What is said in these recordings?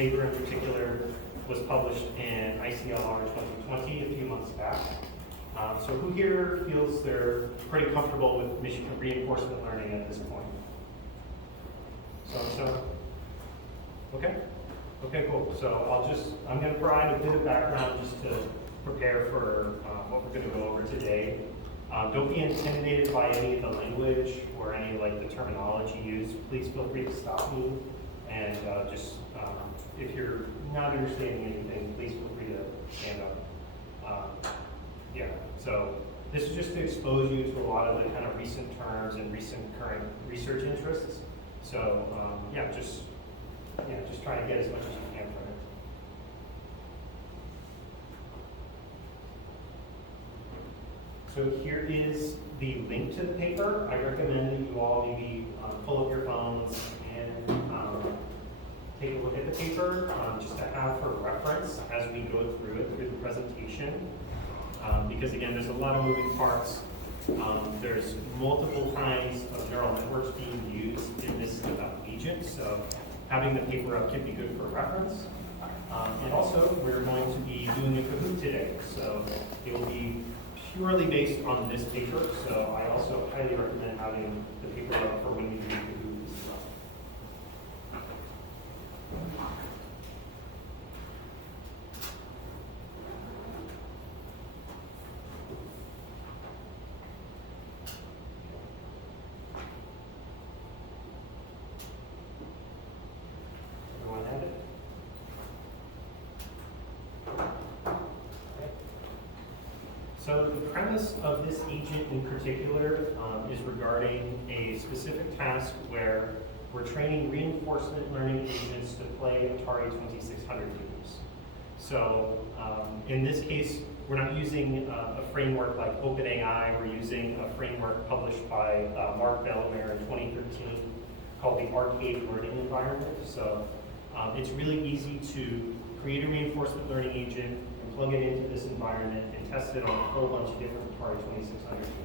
paper in particular was published in ICLR 2020 a few months back. So who here feels they're pretty comfortable with mission reinforcement learning at this point? So? Okay. Okay, cool. So I'm going to provide a bit of background just to prepare for what we're going to go over today. Don't be intimidated by any of the language or any like the terminology used. Please feel free to stop me and if you're not understanding anything, please feel free to stand up. So this is just to expose you to a lot of the kind of recent terms and recent current research interests. So just try to get as much as you can from it. So here is the link to the paper. I recommend that you all maybe pull up your phones and take a look at the paper just to have for reference as we go through it through the presentation. Because again, there's a lot of moving parts. There's multiple kinds of neural networks being used in this agent, so having the paper up could be good for reference. And also, we're going to be doing a Kahoot today, so it will be purely based on this paper, so I also highly recommend having the paper up for when you do Kahoot as well. Everyone have it? So the premise of this agent in particular is regarding a specific task where we're training reinforcement learning agents to play Atari 2600 games. So in this case, we're not using a framework like OpenAI. We're using a framework published by Mark Bellemare in 2013 called the Arcade Learning Environment. So it's really easy to create a reinforcement learning agent, plug it into this environment, and test it on a whole bunch of different Atari 2600 games.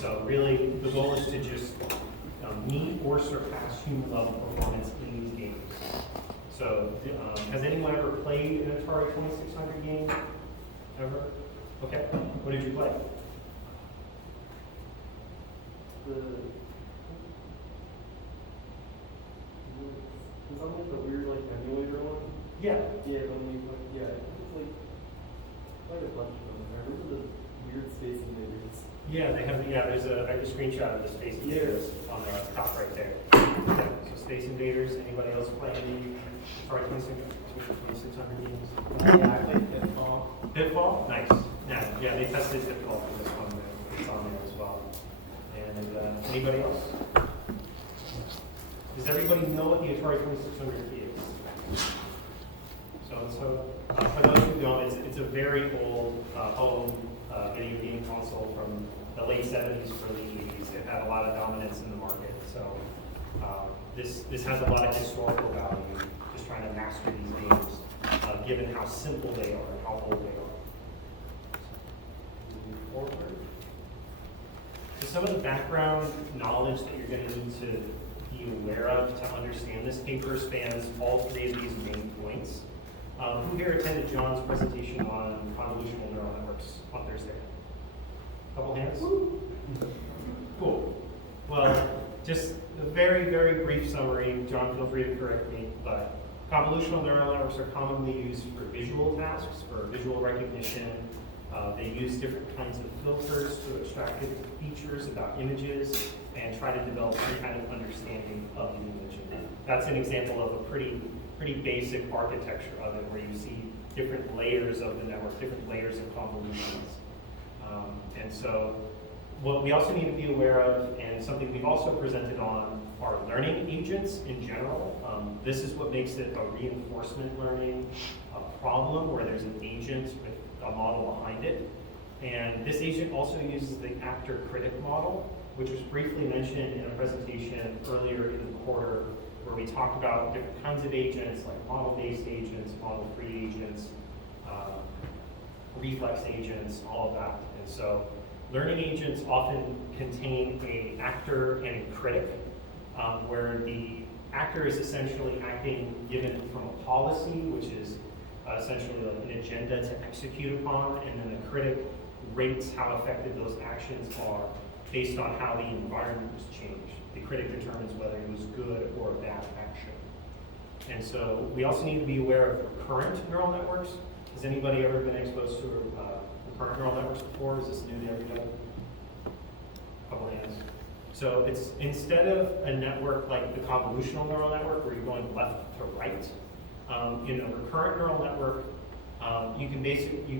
So really, the goal is to just meet or surpass human level performance in these games. So has anyone ever played an Atari 2600 game? Ever? Okay. What did you play? Is that like the weird like emulator one? Yeah. Yeah, it's like quite a bunch of them there. Those are the weird space invaders. Yeah, they have. Yeah, I have a screenshot of the Space Invaders on the top right there. Yeah, so Space Invaders. Anybody else play any Atari 2600 games? Yeah, I played Pitfall. Pitfall? Nice. Yeah, they tested Pitfall for this one. It's on there as well. And anybody else? Does everybody know what the Atari 2600 is? So for those who don't, it's a very old home video game console from the late 70s, early 80s. It had a lot of dominance in the market. So this has a lot of historical value, just trying to master these games, given how simple they are and how old they are. So, moving forward. So some of the background knowledge that you're going to need to be aware of to understand this paper spans all three of these main points. Who here attended John's presentation on convolutional neural networks on Thursday? Couple hands? Woo. Cool. Well, just a very, very brief summary. John, feel free to correct me, but convolutional neural networks are commonly used for visual tasks, for visual recognition. They use different kinds of filters to extract different features about images and try to develop some kind of understanding of the image. That's an example of a pretty basic architecture of it, where you see different layers of the network, different layers of convolutions. And so what we also need to be aware of, and something we've also presented on, are learning agents in general. This is what makes it a reinforcement learning problem, where there's an agent with a model behind it. And this agent also uses the actor-critic model, which was briefly mentioned in a presentation earlier in the quarter, where we talked about different kinds of agents, like model-based agents, model-free agents, reflex agents, all of that. And so learning agents often contain an actor and a critic, where the actor is essentially acting given from a policy, which is essentially like an agenda to execute upon, and then the critic rates how effective those actions are based on how the environment was changed. The critic determines whether it was good or bad action. And so we also need to be aware of recurrent neural networks. Has anybody ever been exposed to recurrent neural networks before? Is this new to everybody? Couple hands. So it's instead of a network like the convolutional neural network where you're going left to right, in a recurrent neural network, you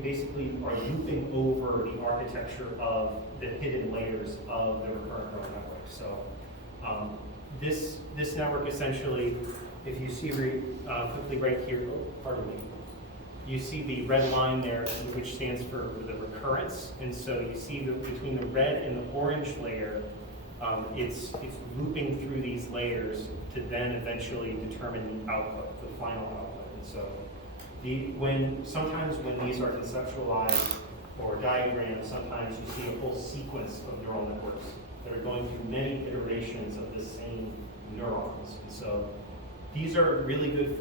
basically are looping over the architecture of the hidden layers of the recurrent neural network. So this network essentially, if you see quickly right here, pardon me, you see the red line there, which stands for the recurrence. And so you see that between the red and the orange layer, it's looping through these layers to then eventually determine the output, the final output. And so sometimes when these are conceptualized or diagrammed, sometimes you see a whole sequence of neural networks that are going through many iterations of the same neurons. And so these are really good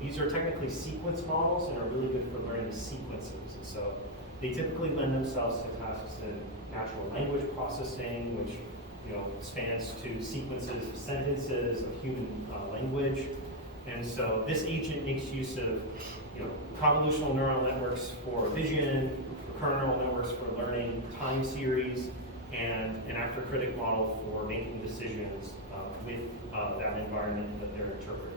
these are technically sequence models and are really good for learning sequences. And so they typically lend themselves to tasks in natural language processing, which spans to sequences of sentences of human language. And so this agent makes use of convolutional neural networks for vision, recurrent neural networks for learning time series, and an actor critic model for making decisions with that environment that they're interpreting.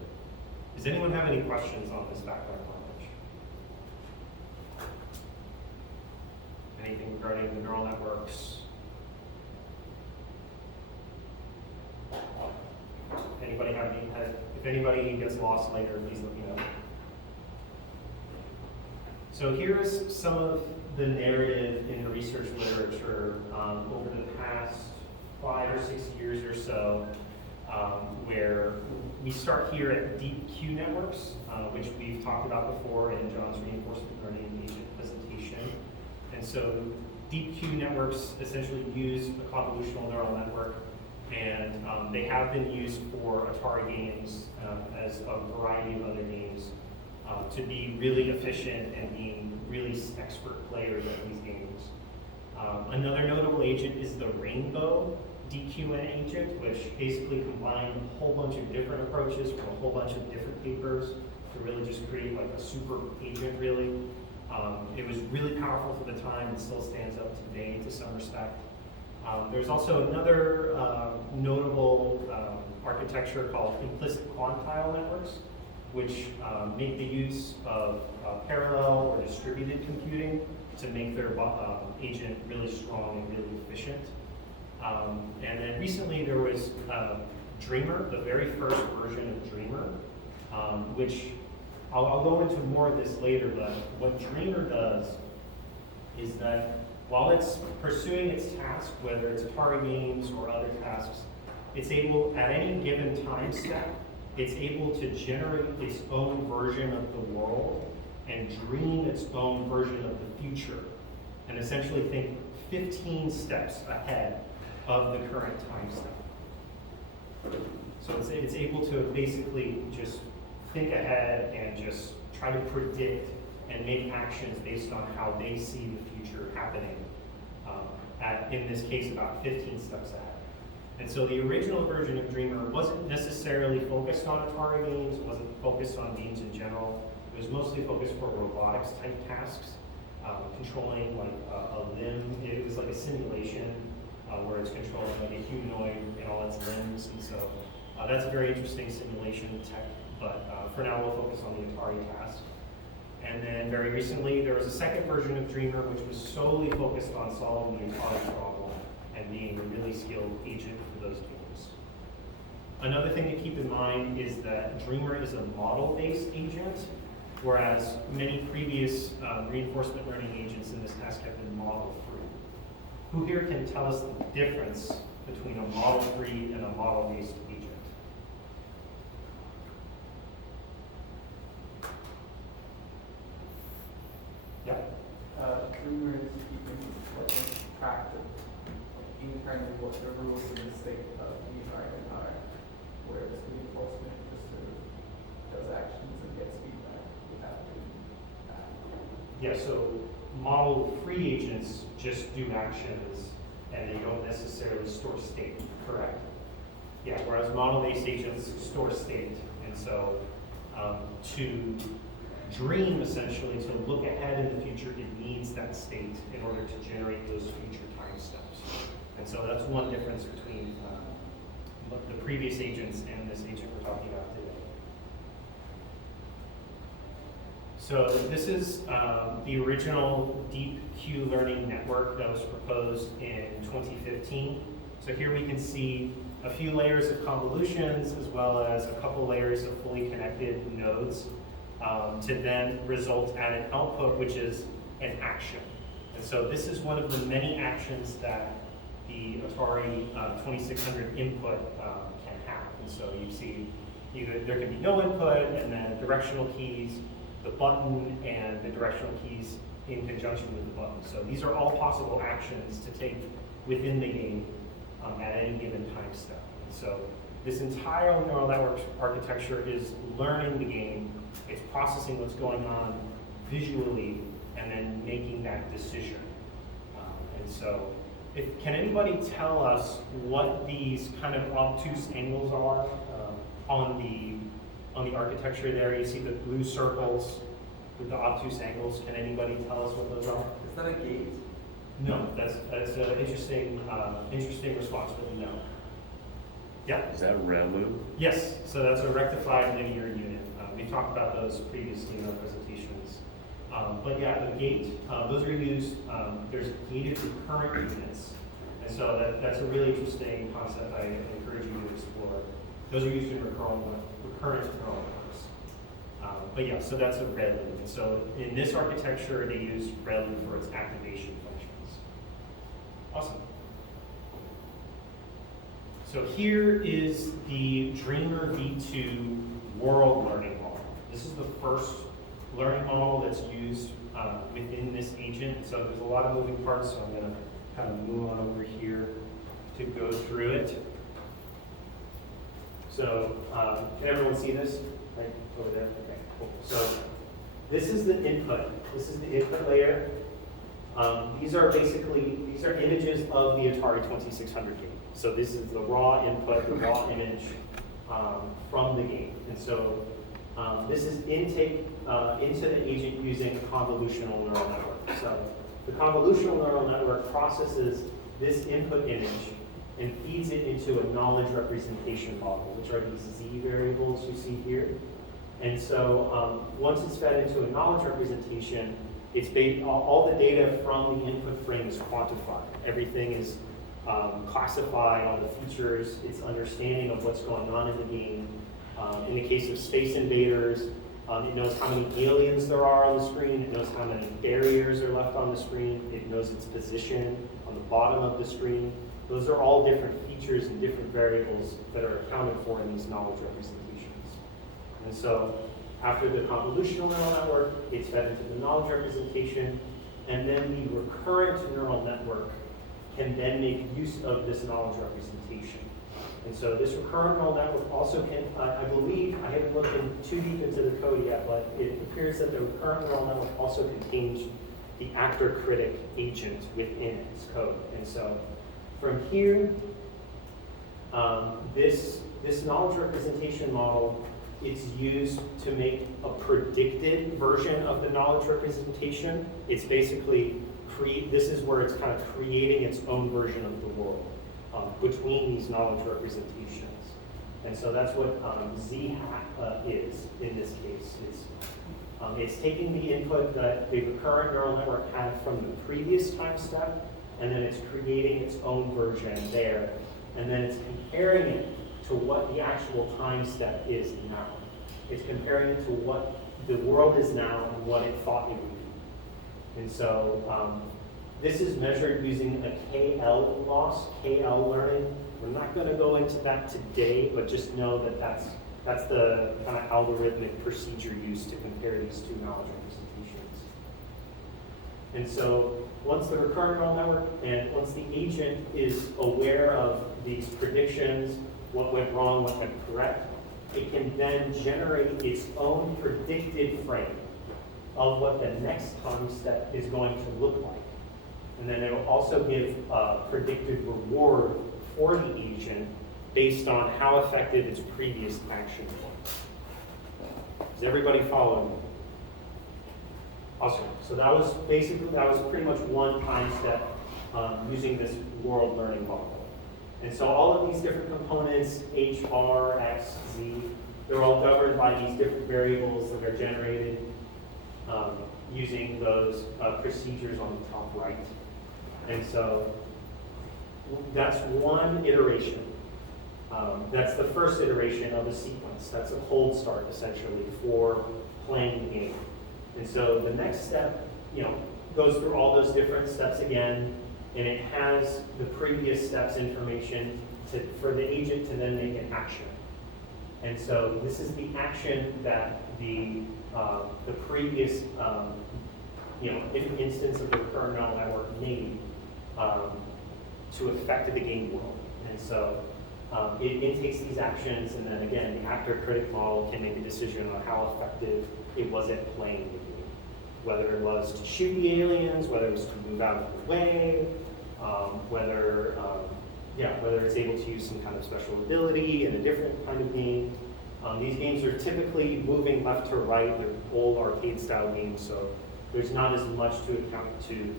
Does anyone have any questions on this background language? Anything regarding the neural networks? Anybody have any? If anybody gets lost later, please let me know. So here's some of the narrative in the research literature over the past 5 or 6 years or so, where we start here at deep Q networks, which we've talked about before in John's reinforcement learning agent presentation. And so deep Q networks essentially use a convolutional neural network, and they have been used for Atari games as a variety of other games to be really efficient and being really expert players at these games. Another notable agent is the Rainbow DQN agent, which basically combined a whole bunch of different approaches from a whole bunch of different papers to really just create like a super agent, really. It was really powerful for the time and still stands up today to some respect. There's also another notable architecture called Implicit Quantile networks, which make the use of parallel or distributed computing to make their agent really strong and really efficient. And then recently there was Dreamer, the very first version of Dreamer, which I'll go into more of this later, but what Dreamer does is that while it's pursuing its task, whether it's Atari games or other tasks, it's able, at any given time step, it's able to generate its own version of the world and dream its own version of the future, and essentially think 15 steps ahead of the current time step. So it's able to basically just think ahead and just try to predict and make actions based on how they see the future happening, in this case, about 15 steps ahead. And so the original version of Dreamer wasn't necessarily focused on Atari games, wasn't focused on games in general. It was mostly focused for robotics type tasks, controlling like a limb. It was like a simulation where it's controlling like a humanoid and all its limbs. And so that's a very interesting simulation tech, but for now we'll focus on the Atari task. And then very recently there was a second version of Dreamer which was solely focused on solving the Atari problem and being a really skilled agent for those games. Another thing to keep in mind is that Dreamer is a model-based agent, whereas many previous reinforcement learning agents in this task have been model-free. Who here can tell us the difference between a model-free and a model-based agent? Yeah? Dreamer is keeping track of any kind of what the rules and the state of the environment are, whereas reinforcement Yeah, so model-free agents just do actions and they don't necessarily store state, correct? Yeah, whereas model-based agents store state. And so to dream, essentially, to look ahead in the future, it needs that state in order to generate those future time steps. And so that's one difference between the previous agents and this agent we're talking about today. So this is the original deep Q learning network that was proposed in 2015. So here we can see a few layers of convolutions as well as a couple layers of fully connected nodes to then result at an output, which is an action. And so this is one of the many actions that the Atari 2600 input can have. And so you see either there can be no input and then directional keys, the button, and the directional keys in conjunction with the button. So these are all possible actions to take within the game at any given time step. And so this entire neural network architecture is learning the game, it's processing what's going on visually, and then making that decision. And so can anybody tell us what these kind of obtuse angles are on the architecture there? You see the blue circles with the obtuse angles. Can anybody tell us what those are? Is that a gate? No, that's an interesting response, but no. Yeah? Is that ReLU? Yes, so that's a rectified linear unit. We've talked about those previously in our presentations. But yeah, the gate, those are used, there's gated recurrent units. And so that's a really interesting concept I encourage you to explore. Those are used in recurrent neural networks. But yeah, so that's a ReLU. And so in this architecture, they use ReLU for its activation functions. Awesome. So here is the Dreamer v2 world learning model. This is the first learning model that's used within this agent. So there's a lot of moving parts, so I'm going to kind of move on over here to go through it. So can everyone see this? Right over there? Okay, cool. So this is the input. This is the input layer. These are images of the Atari 2600 game. So this is the raw input, the raw image from the game. And so this is intake into the agent using a convolutional neural network. So the convolutional neural network processes this input image and feeds it into a knowledge representation model, which are these Z variables you see here. And so once it's fed into a knowledge representation, it's all the data from the input frame is quantified. Everything is classified, all the features, its understanding of what's going on in the game. In the case of Space Invaders, it knows how many aliens there are on the screen, it knows how many barriers are left on the screen, it knows its position on the bottom of the screen. Those are all different features and different variables that are accounted for in these knowledge representations. And so after the convolutional neural network, it's fed into the knowledge representation, and then the recurrent neural network can then make use of this knowledge representation. And so this recurrent neural network also can, I believe, I haven't looked too deep into the code yet, but it appears that the recurrent neural network also contains the actor-critic agent within its code. And so from here, this knowledge representation model, it's used to make a predicted version of the knowledge representation. It's basically, this is where it's kind of creating its own version of the world between these knowledge representations. And so that's what Z hat is in this case. It's taking the input that the recurrent neural network had from the previous time step, and then it's creating its own version there. And then it's comparing it to what the actual time step is now. It's comparing it to what the world is now and what it thought it would be. And so this is measured using a KL loss, KL learning. We're not going to go into that today, but just know that that's the kind of algorithmic procedure used to compare these two knowledge representations. And so once the recurrent neural network and once the agent is aware of these predictions, what went wrong, what went correct, it can then generate its own predicted frame. of what the next time step is going to look like. And then it'll also give a predicted reward for the agent based on how effective its previous action was. Is everybody following me? Awesome. So that was pretty much one time step using this world learning model. And so all of these different components, H, R, X, Z, they're all governed by these different variables that are generated using those procedures on the top right. And so that's one iteration. That's the first iteration of a sequence. That's a cold start, essentially, for playing the game. And so the next step, goes through all those different steps again, and it has the previous steps information for the agent to then make an action. And so this is the action that the previous instance of the recurrent neural network made to affect the game world. And so it takes these actions, and then again, the actor-critic model can make a decision on how effective it was at playing the game. Whether it was to shoot the aliens, whether it was to move out of the way, whether it's able to use some kind of special ability in a different kind of game. These games are typically moving left to right. They're old arcade-style games, so there's not as much to account to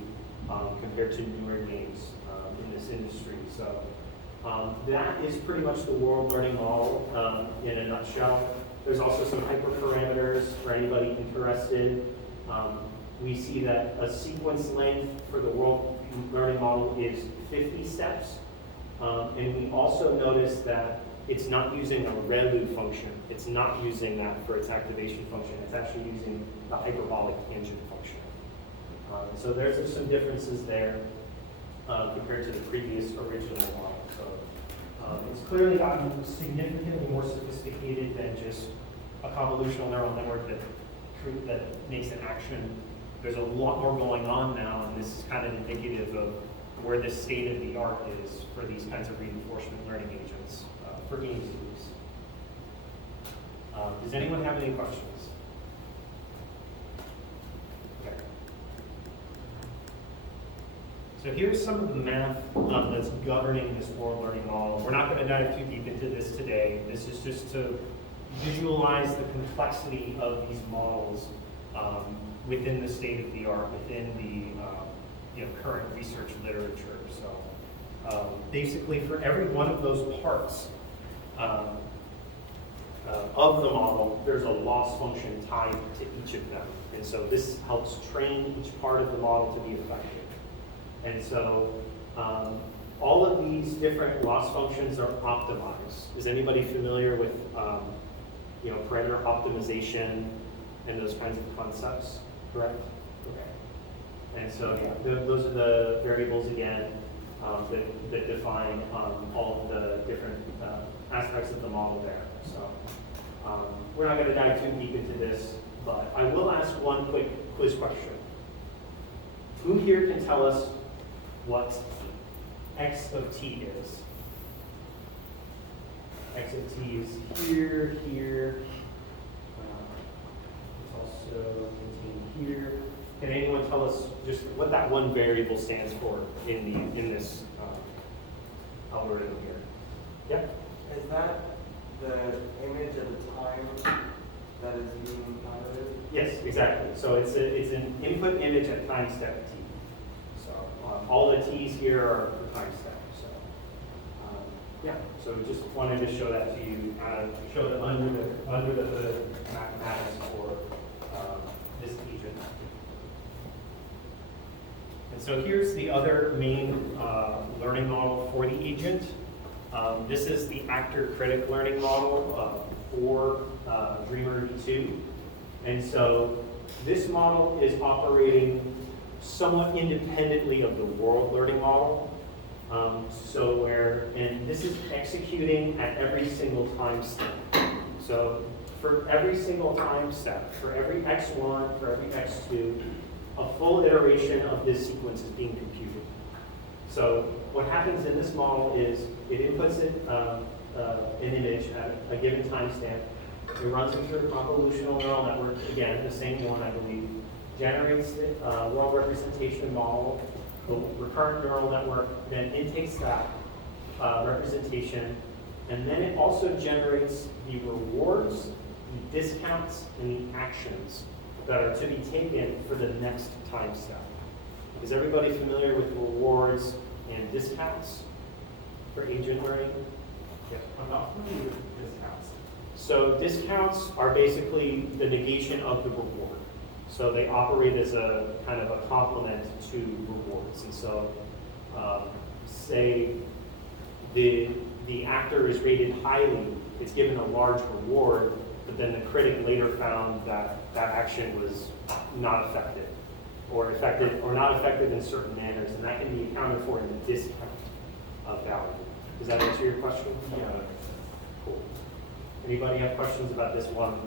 compared to newer games in this industry. So that is pretty much the world learning model in a nutshell. There's also some hyperparameters for anybody interested. We see that a sequence length for the world learning model is 50 steps. And we also notice that it's not using a ReLU function. It's not using that for its activation function. It's actually using the hyperbolic tangent function. So there's some differences there compared to the previous original model. So it's clearly gotten significantly more sophisticated than just a convolutional neural network that makes an action. There's a lot more going on now, and this is kind of indicative of where the state of the art is for these kinds of reinforcement learning agents for games use. Does anyone have any questions? Okay. So here's some of the math that's governing this world learning model. We're not going to dive too deep into this today. This is just to visualize the complexity of these models within the state of the art, within the current research literature. So basically, for every one of those parts of the model, there's a loss function tied to each of them. And so this helps train each part of the model to be effective. And so all of these different loss functions are optimized. Is anybody familiar with parameter optimization and those kinds of concepts? Correct? Okay. And so those are the variables again that define all of the different aspects of the model there. So we're not going to dive too deep into this, but I will ask one quick quiz question. Who here can tell us what x of t is? X of t is here, here. It's also contained here. Can anyone tell us just what that one variable stands for in this algorithm here? Yeah. Is that the image at the time that is being counted? Yes, exactly. So it's an input image at time step t. So all the t's here are for time step. So we just wanted to show that to you, show the under the hood mathematics for this agent. And so here's the other main learning model for the agent. This is the actor-critic learning model for Dreamer V2. And so this model is operating somewhat independently of the world learning model. And this is executing at every single time step. So for every single time step, for every x1, for every x2, a full iteration of this sequence is being computed. So what happens in this model is it inputs an image at a given timestamp, it runs into a convolutional neural network, again, the same one, I believe, generates a world representation model, the recurrent neural network, then intakes that representation, and then it also generates the rewards, the discounts, and the actions that are to be taken for the next time step. Is everybody familiar with rewards and discounts for agent learning? Yeah. I'm not familiar with discounts. So discounts are basically the negation of the reward. So they operate as a kind of a complement to rewards. And so say the actor is rated highly, it's given a large reward, but then the critic later found that that action was not effective or not effective in certain manners, and that can be accounted for in the discount of value. Does that answer your question? Yeah. Cool. Anybody have questions about this one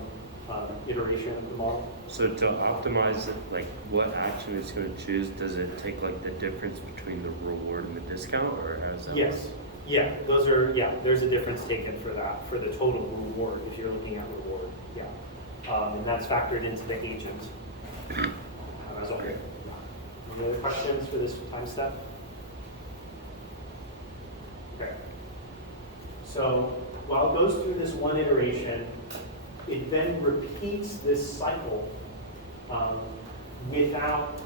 iteration of the model? So to optimize it, like what action it's going to choose, does it take like the difference between the reward and the discount, or how does that Yes. work? Yeah, there's a difference taken for that, for the total reward, if you're looking at reward, yeah. And that's factored into the agent. That's okay. Any other questions for this time step? Okay. So while it goes through this one iteration, it then repeats this cycle without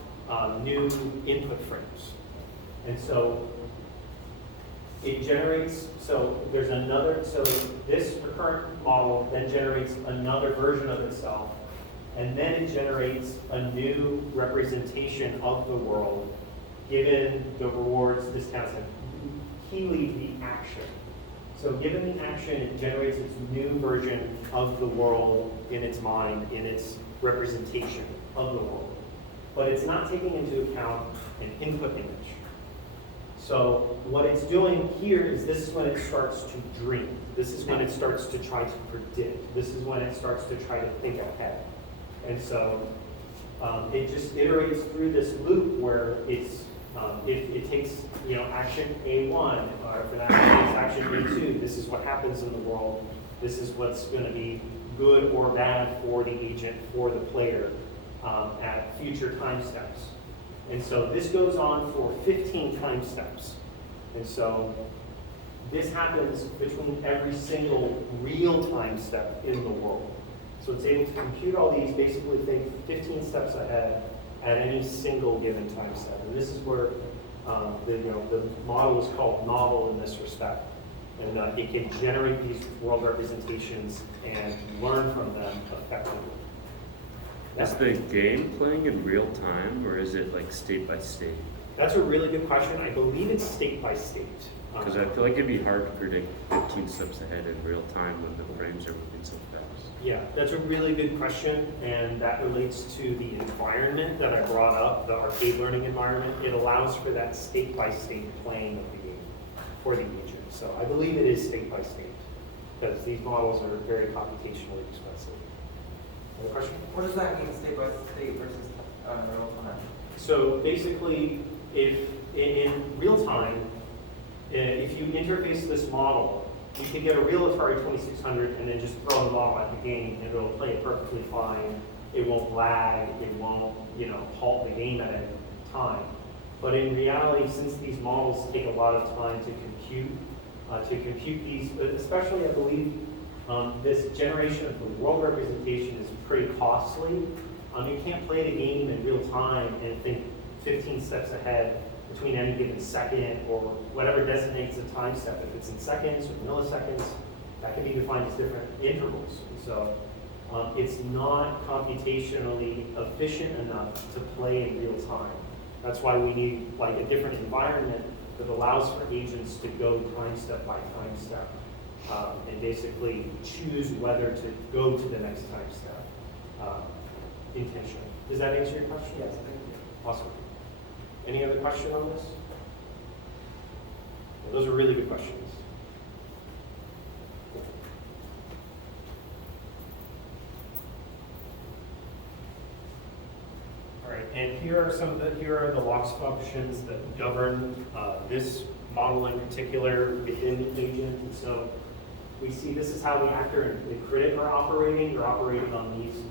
new input frames. And so it generates, so this recurrent model then generates another version of itself, and then it generates a new representation of the world, given the rewards, discounts, and keyly the action. So given the action, it generates its new version of the world in its mind, in its representation of the world. But it's not taking into account an input image. So what it's doing here is this is when it starts to dream. This is when it starts to try to predict. This is when it starts to try to think ahead. And so it just iterates through this loop where it's if it takes action A1, or for that case action A2, this is what happens in the world. This is what's going to be good or bad for the agent, for the player at future time steps. And so this goes on for 15 time steps. And so this happens between every single real time step in the world. So it's able to compute all these, basically think 15 steps ahead at any single given time step. And this is where the model is called novel in this respect. And it can generate these world representations and learn from them effectively. Is the game playing in real time, or is it like state by state? That's a really good question. I believe it's state by state. Because I feel like it'd be hard to predict 15 steps ahead in real time when the frames are moving so fast. Yeah, that's a really good question, and that relates to the environment that I brought up, the arcade learning environment. It allows for that state by state playing of the game for the agent. So I believe it is state by state, because these models are very computationally expensive. Other question? What does that mean, state by state versus real time? So basically, if in real time, if you interface this model, you can get a real Atari 2600 and then just throw the model at the game and it'll play it perfectly fine. It won't lag, it won't, halt the game at any time. But in reality, since these models take a lot of time to compute these, especially I believe this generation of the world representation is pretty costly. You can't play the game in real time and think 15 steps ahead between any given second or whatever designates a time step. If it's in seconds or milliseconds, that can be defined as different intervals. And so it's not computationally efficient enough to play in real time. That's why we need like a different environment that allows for agents to go time step by time step and basically choose whether to go to the next time step intentionally. Does that answer your question? Yes, thank you. Awesome. Any other question on this? Well, those are really good questions. All right, and here are the loss functions that govern this model in particular within the agent. And so we see this is how the actor and the critic are operating. They're operating on these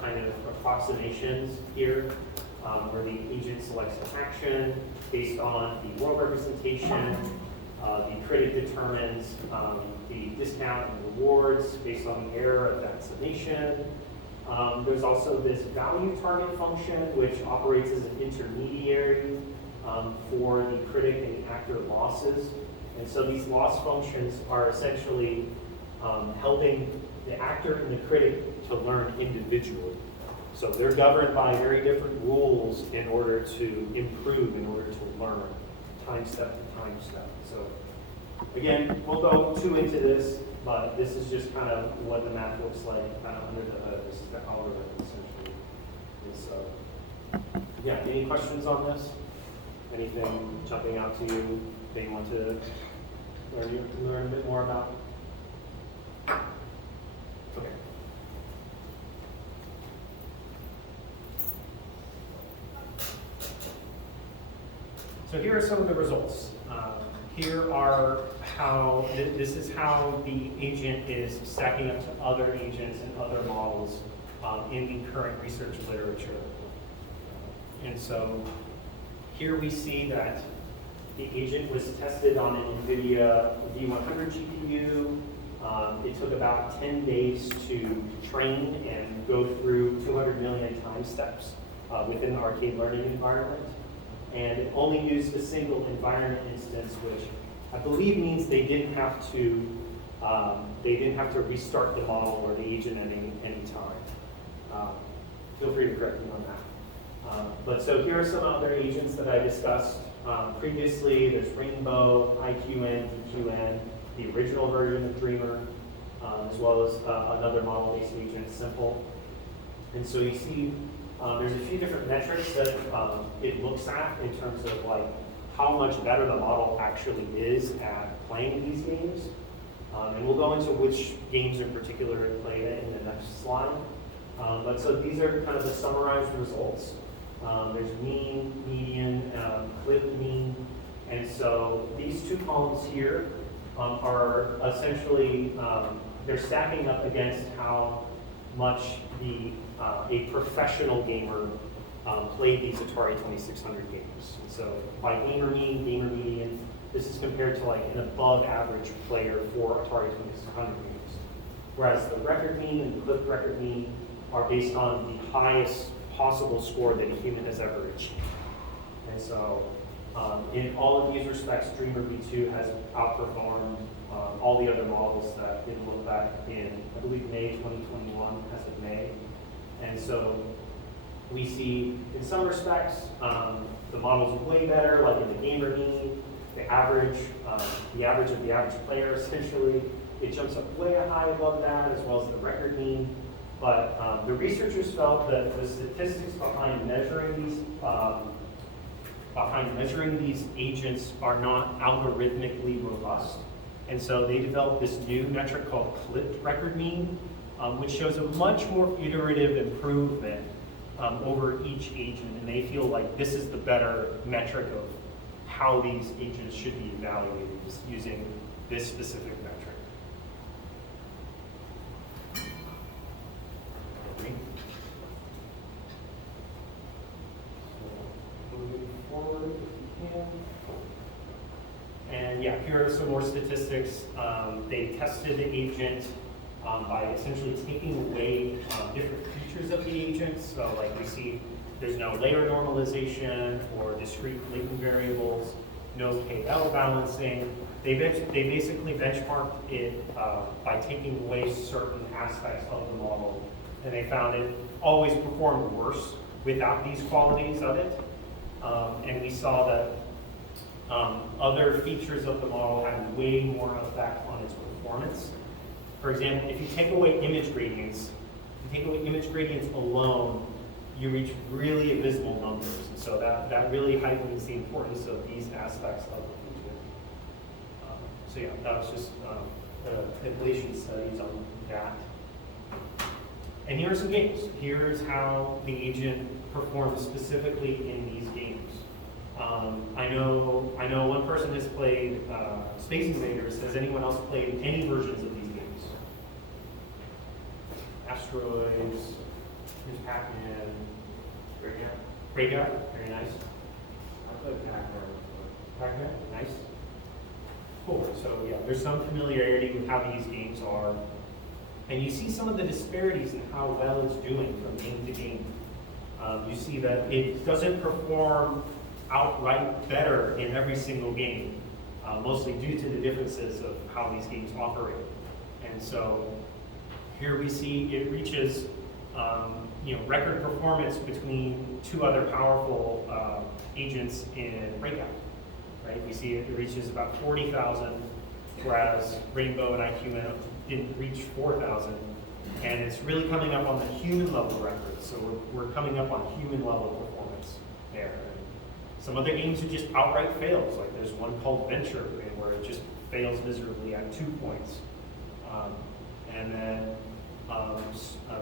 kind of approximations here, where the agent selects an action based on the world representation. The critic determines the discount and rewards based on the error of that summation. There's also this value target function, which operates as an intermediary for the critic and the actor losses. And so these loss functions are essentially helping the actor and the critic to learn individually. So they're governed by very different rules in order to improve, in order to learn, time step to time step. So again, we'll go too into this, but this is just kind of what the math looks like kind of under the hood. This is the algorithm essentially. And so, yeah, any questions on this? Anything jumping out to you that you want to learn a bit more about? Okay. So here are some of the results. Here are how, this is how the agent is stacking up to other agents and other models in the current research literature. And so here we see that the agent was tested on an NVIDIA V100 GPU. It took about 10 days to train and go through 200 million time steps within the arcade learning environment. And it only used a single environment instance, which I believe means they didn't have to restart the model or the agent at any time. Feel free to correct me on that. But so here are some other agents that I discussed previously. There's Rainbow, IQN, DQN, the original version of Dreamer, as well as another model-based agent, Simple. And so you see there's a few different metrics that it looks at in terms of like how much better the model actually is at playing these games. And we'll go into which games in particular it played in the next slide. But so these are kind of the summarized results. There's mean, median, clip mean. And so these two columns here are essentially, they're stacking up against how much a professional gamer played these Atari 2600 games. And so by gamer mean, gamer median, this is compared to like an above average player for Atari 2600 games. Whereas the record mean and the clip record mean are based on the highest possible score that a human has ever achieved. And so in all of these respects, Dreamer V2 has outperformed all the other models that did look back in, I believe, May 2021, as of May. And so we see, in some respects, the model's way better, like in the gamer mean, the average of the average player, essentially. It jumps up way high above that, as well as the record mean. But the researchers felt that the statistics behind measuring these agents are not algorithmically robust. And so they developed this new metric called clipped record mean, which shows a much more iterative improvement over each agent. And they feel like this is the better metric of how these agents should be evaluated using this specific metric. Moving forward if you can. And yeah, here are some more statistics. They tested the agent by essentially taking away different features of the agent. So like we see there's no layer normalization or discrete latent variables, no KL balancing. They basically benchmarked it by taking away certain aspects of the model. And they found it always performed worse without these qualities of it. And we saw that other features of the model had way more effect on its performance. For example, if you take away image gradients, alone, you reach really abysmal numbers. And so that really heightens the importance of these aspects of the feature. So yeah, that was just the ablation studies on that. And here are some games. Here's how the agent performs specifically in these games. I know one person has played Space Invaders. Has anyone else played any versions of these games? Asteroids, there's Pac-Man, Breakout, very nice. I played Pac-Man. Pac-Man, nice. Cool. So yeah, there's some familiarity with how these games are, and you see some of the disparities in how well it's doing from game to game. You see that it doesn't perform outright better in every single game, mostly due to the differences of how these games operate. And so here we see it reaches record performance between two other powerful agents in Breakout. Right? We see it reaches about 40,000, whereas Rainbow and IQ didn't reach 4,000. And it's really coming up on the human level records. So we're coming up on human level performance there. Some other games are just outright fails. Like there's one called Venture where it just fails miserably at 2 points. And then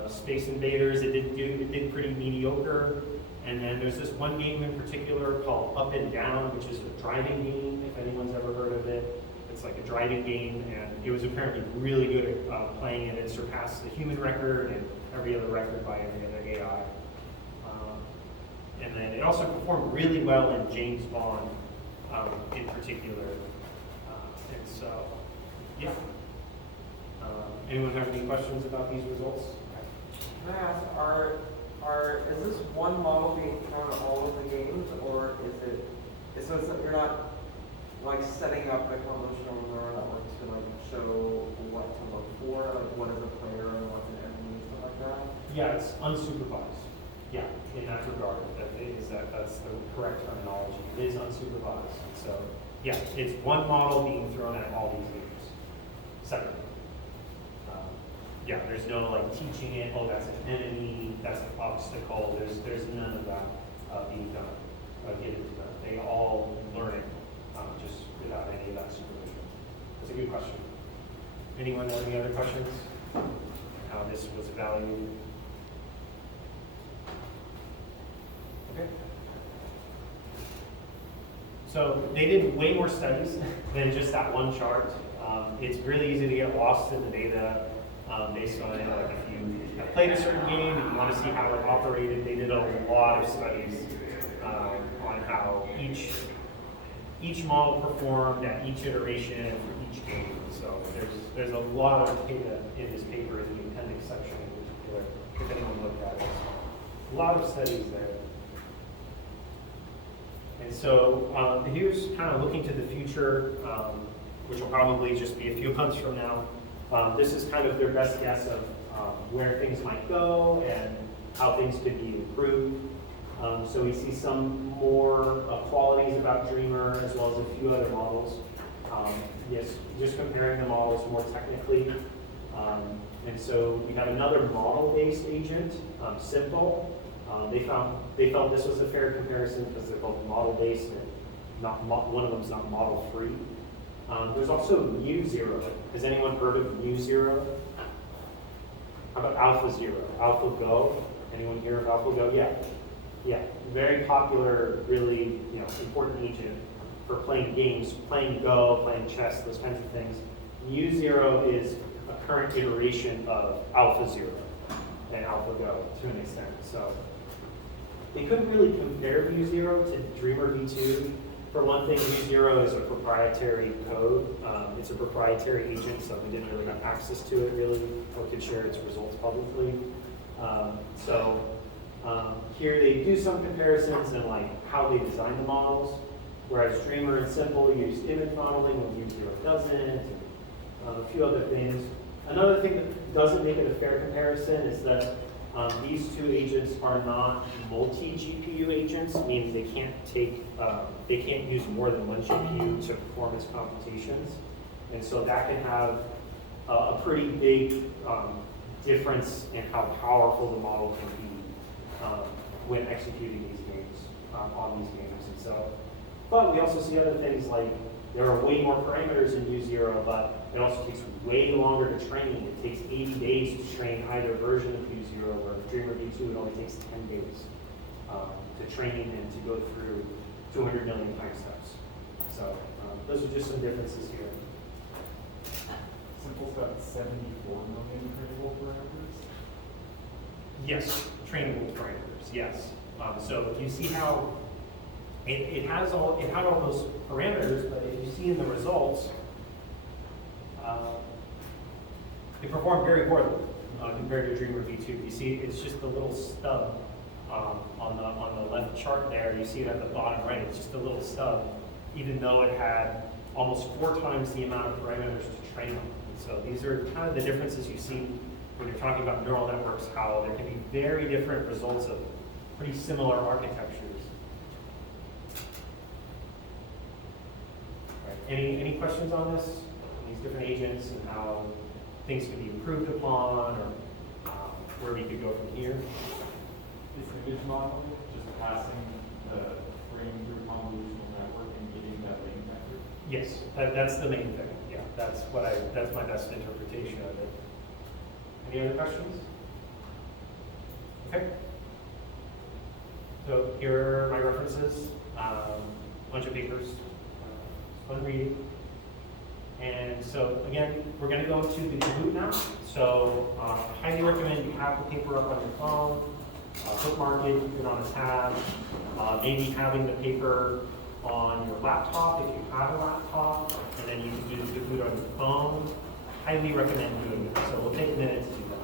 Space Invaders, it did pretty mediocre. And then there's this one game in particular called Up and Down, which is a driving game, if anyone's ever heard of it. It's like a driving game, and it was apparently really good at playing it. It surpassed the human record and every other record by every other AI. And then it also performed really well in James Bond in particular. And so, yeah. Anyone have any questions about these results? Can I ask, is this one model being thrown at all of the games, or so it's that you're not like setting up the convolutional neural network to like show what to look for, like what is a player and what's an enemy, stuff like that? Yeah, it's unsupervised. Yeah, in that regard, that's the correct terminology. It is unsupervised. So, yeah, it's one model being thrown at all these games separately. Yeah, there's no like teaching it. Oh, that's an enemy. That's an obstacle. There's none of that being done. Given to them. They all learn it just without any of that supervision. That's a good question. Anyone have any other questions? How this was evaluated? Okay. So they did way more studies than just that one chart. It's really easy to get lost in the data based on it. Like if you have played a certain game and you want to see how it operated, they did a lot of studies on how each model performed at each iteration for each game. So there's a lot of data in this paper in the appendix section in particular, if anyone looked at it. A lot of studies there. And so here's kind of looking to the future, which will probably just be a few months from now. This is kind of their best guess of where things might go and how things could be improved. So we see some more qualities about Dreamer as well as a few other models. Yes, just comparing the models more technically. And so we have another model-based agent, Simple. They felt this was a fair comparison because they're both model-based and one of them is not model-free. There's also mu0. Has anyone heard of mu0? How about AlphaZero? AlphaGo? Anyone hear of AlphaGo? Yeah. Very popular, really important agent for playing games, playing Go, playing chess, those kinds of things. mu0 is a current iteration of AlphaZero and AlphaGo to an extent. So they couldn't really compare mu0 to Dreamer v2. For one thing, mu0 is a proprietary code. It's a proprietary agent, so we didn't really have access to it really, or could share its results publicly. Here they do some comparisons and like how they design the models, whereas Dreamer and Simple use image modeling when mu0 doesn't, and a few other things. Another thing that doesn't make it a fair comparison is that these two agents are not multi-GPU agents, meaning they can't use more than one GPU to perform its computations. And so that can have a pretty big difference in how powerful the model can be when executing these games, on these games. And so, but we also see other things like there are way more parameters in mu0, but it also takes way longer to train. It takes 80 days to train either version of mu0, where Dreamer v2 it only takes 10 days to train and to go through 200 million time steps. So those are just some differences here. Simple's got 74 million trainable parameters. Yes, trainable parameters, yes. So you see how it had all those parameters, but as you see in the results, it performed very poorly compared to Dreamer V2. You see, it's just a little stub on the left chart there. You see it at the bottom right. It's just a little stub, even though it had almost 4 times the amount of parameters to train on. And so these are kind of the differences you see when you're talking about neural networks, how there can be very different results of pretty similar architectures. Right. Any questions on this? These different agents and how things can be improved upon, or where we could go from here? Is image modeling just passing the frame through convolutional network and getting that lane vector? Yes, that's the main thing. Yeah, that's my best interpretation of it. Any other questions? Okay. So here are my references, bunch of papers, fun reading. And so again, we're going to go to the root now. So I highly recommend you have the paper up on your phone, bookmark it, put it on a tab, maybe having the paper on your laptop if you have a laptop, and then you can do it on your phone. Highly recommend doing it. So we'll take a minute to do that.